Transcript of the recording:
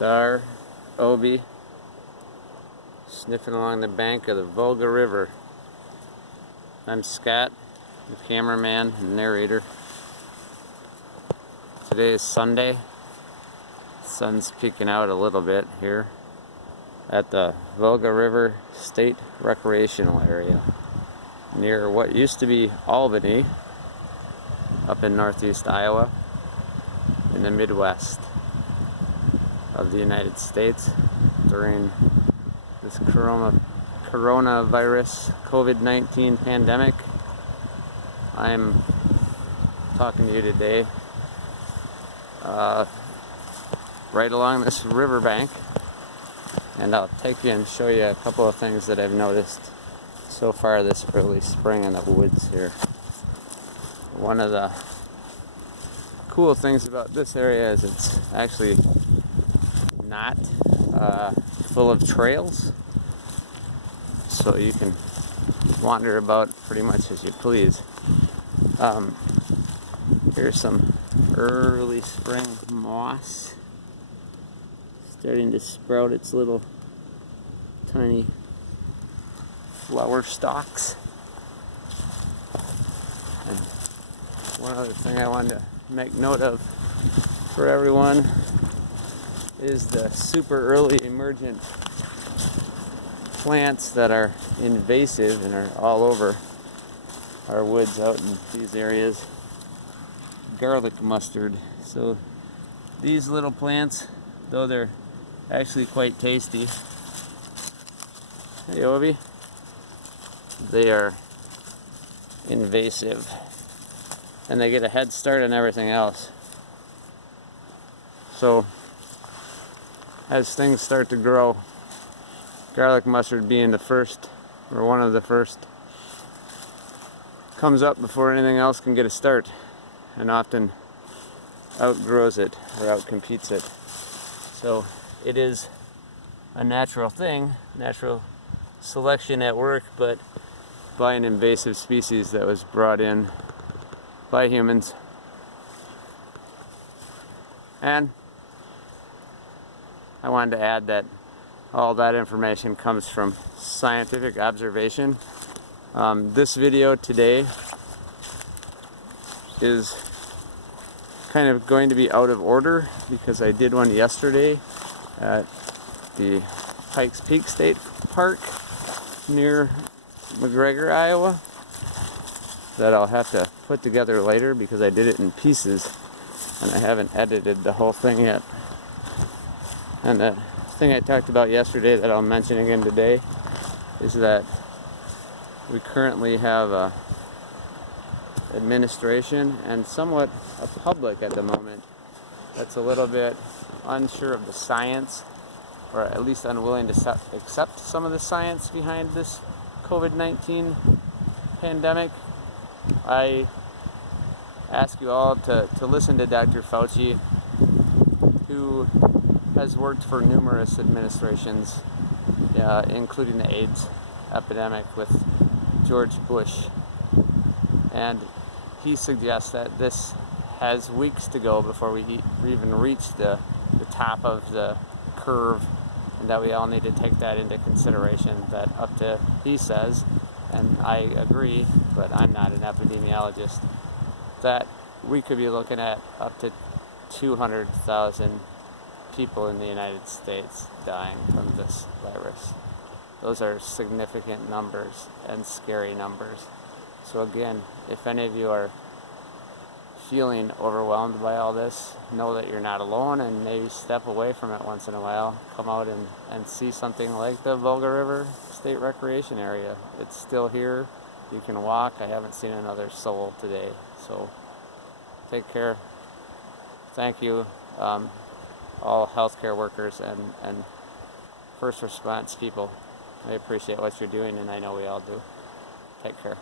Star, Obi, sniffing along the bank of the Volga River. I'm Scott, the cameraman and narrator. Today is Sunday. Sun's peeking out a little bit here at the Volga River State Recreational Area near what used to be Albany up in northeast Iowa in the Midwest of the United States during this coronavirus COVID-19 pandemic. I'm talking to you today right along this riverbank, and I'll take you and show you a couple of things that I've noticed so far this early spring in the woods here. One of the cool things about this area is it's actually not full of trails, so you can wander about pretty much as you please. Here's some early spring moss starting to sprout its little tiny flower stalks. And one other thing I wanted to make note of for everyone is the super early emergent plants that are invasive and are all over our woods out in these areas. Garlic mustard. So these little plants, though they're actually quite tasty, hey Obi, they are invasive and they get a head start on everything else. So as things start to grow, garlic mustard being the first, or one of the first, comes up before anything else can get a start, and often outgrows it or outcompetes it. So it is a natural thing, natural selection at work, but by an invasive species that was brought in by humans. And I wanted to add that all that information comes from scientific observation. This video today is kind of going to be out of order because I did one yesterday at the Pikes Peak State Park near McGregor, Iowa, that I'll have to put together later because I did it in pieces and I haven't edited the whole thing yet. And the thing I talked about yesterday that I'll mention again today is that we currently have a administration and somewhat a public at the moment that's a little bit unsure of the science, or at least unwilling to accept some of the science behind this COVID-19 pandemic. I ask you all to listen to Dr. Fauci, who has worked for numerous administrations, including the AIDS epidemic with George Bush. And he suggests that this has weeks to go before we even reach the top of the curve, and that we all need to take that into consideration, that up to, he says, and I agree, but I'm not an epidemiologist, that we could be looking at up to 200,000 people in the United States dying from this virus. Those are significant numbers and scary numbers. So again, if any of you are feeling overwhelmed by all this, know that you're not alone, and maybe step away from it once in a while. Come out and see something like the Volga River State Recreation Area. It's still here. You can walk. I haven't seen another soul today. So take care. Thank you, all healthcare workers and first response people. I appreciate what you're doing, and I know we all do. Take care.